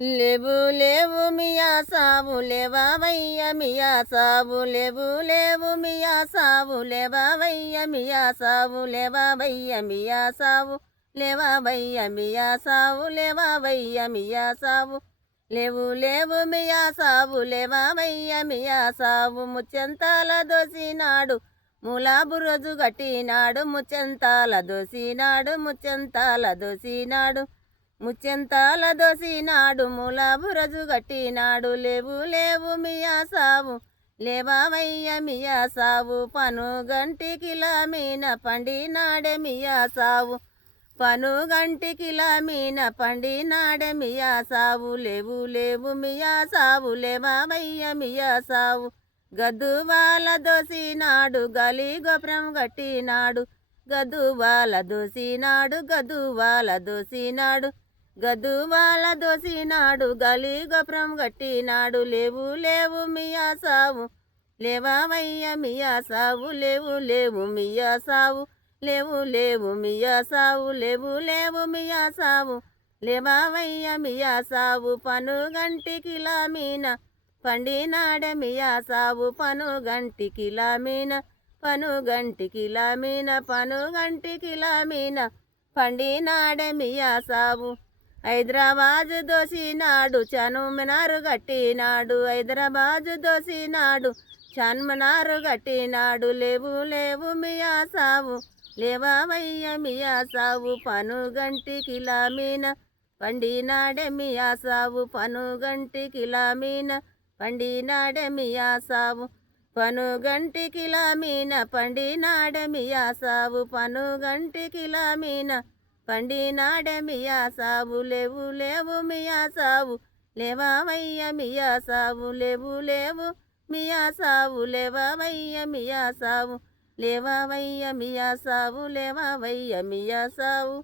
లేవు లేవు మియా సావు లేవవయ్య మియా సావు లేవు లేవు మియా సావు లేవవయ్య మియా సావు లేవవయ్య మియా సావు లేవవయ్య మియా సావు లేవవయ్య మియా సావు లేవు లేవు మియా సావు లేవవయ్య మియా సావు ముచ్చెంతాల దోసినాడు మూలాబు రోజు గట్టినాడు ముచ్చెంతాల దోసినాడు ముచ్చెంతాల దోసినాడు ముచ్చెంతాల దోసినాడు మూలాబు రోజు గట్టినాడు లేవు లేవు మియా సావు లేవవయ్య మియా సావు పనుగంటికిలా మీన పండినాడే మియా సావు పనుగంటికిలా మీన పండినాడే మియా సావు లేవు లేవు మియా సావు లేవవయ్య మియా సావు గద్దువాల దోసినాడు గలి గోపురం గట్టినాడు గద్దువాల దోసినాడు గద్దువాల దోసినాడు గద్దువాల దోసినాడు గలి గోపురం గట్టినాడు లేవు లేవు మియా సావు లేవవయ్య మియా సావు లేవు లేవు మియా సావు లేవు లేవు మియా సావు లేవు లేవు మియా సావు లేవవయ్య మియా సావు పనుగంటికిలా మీన పండినాడే మియా సావు పనుగంటికిలా మీన పనుగంటికిలా మీన పనుగంటికిలా మీన పండినాడే మియా సావు హైదరాబాదు దోసినాడు చార్మినారు గట్టినాడు హైదరాబాదు దోసినాడు చార్మినారు గట్టినాడు లేవు లేవు మియా సావు లేవవయ్య మియా సావు పనుగంటికిలా మీన పండినాడే మియా సావు పనుగంటికిలా మీన పండినాడే మియా సావు పనుగంటికిలా మీన పండినాడే మియా సావు పనుగంటికిలా మీన పండినాడే మియా సావు లేవు లేవు మియా సావు లేవవయ్య మియా సావు లేవు లేవు మియా సావు లేవవయ్య మియా సావు లేవవయ్య మియా సావు లేవవయ్య మియా సావు